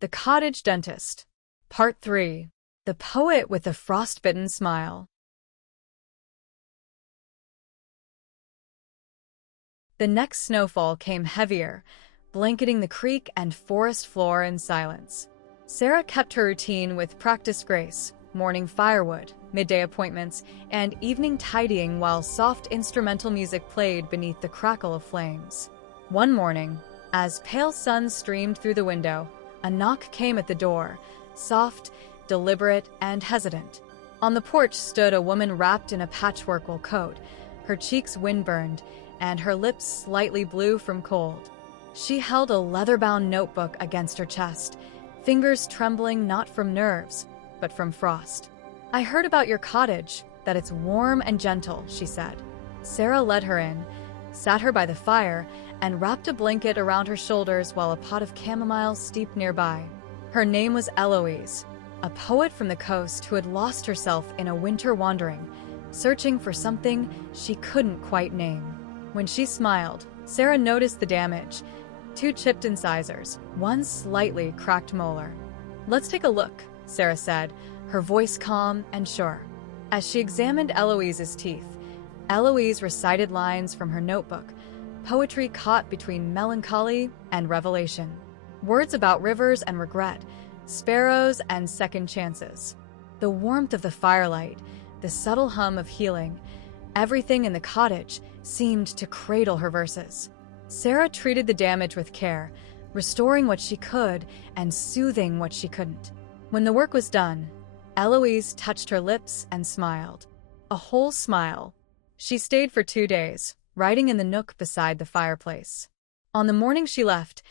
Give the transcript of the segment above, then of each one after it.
The Cottage Dentist. Part 3. The Poet with the Frostbitten Smile. The next snowfall came heavier, blanketing the creek and forest floor in silence. Sarah kept her routine with practiced grace, morning firewood, midday appointments, and evening tidying while soft instrumental music played beneath the crackle of flames. One morning, as pale sun streamed through the window, a knock came at the door, soft, deliberate, and hesitant. On the porch stood a woman wrapped in a patchwork wool coat, her cheeks windburned, and her lips slightly blue from cold. She held a leather-bound notebook against her chest, fingers trembling not from nerves, but from frost. "I heard about your cottage, that it's warm and gentle," she said. Sarah led her in, sat her by the fire, and wrapped a blanket around her shoulders while a pot of chamomile steeped nearby. Her name was Eloise, a poet from the coast who had lost herself in a winter wandering, searching for something she couldn't quite name. When she smiled, Sarah noticed the damage: 2 chipped incisors, 1 slightly cracked molar. "Let's take a look," Sarah said, her voice calm and sure. As she examined Eloise's teeth, Eloise recited lines from her notebook, poetry caught between melancholy and revelation. Words about rivers and regret, sparrows and second chances. The warmth of the firelight, the subtle hum of healing, everything in the cottage seemed to cradle her verses. Sarah treated the damage with care, restoring what she could and soothing what she couldn't. When the work was done, Eloise touched her lips and smiled. A whole smile. She stayed for 2 days, writing in the nook beside the fireplace. On the morning she left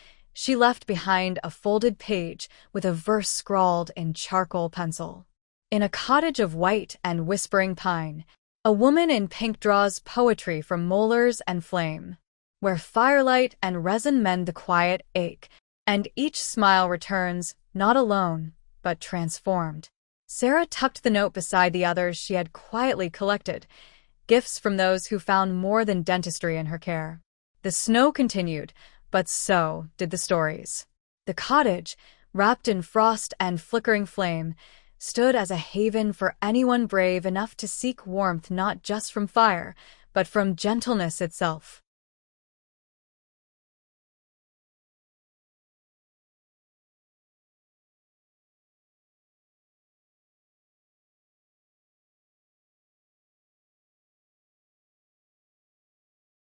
behind a folded page with a verse scrawled in charcoal pencil. "In a cottage of white and whispering pine, a woman in pink draws poetry from molars and flame, where firelight and resin mend the quiet ache, and each smile returns, not alone, but transformed." Sarah tucked the note beside the others she had quietly collected, gifts from those who found more than dentistry in her care. The snow continued, but so did the stories. The cottage, wrapped in frost and flickering flame, stood as a haven for anyone brave enough to seek warmth not just from fire, but from gentleness itself.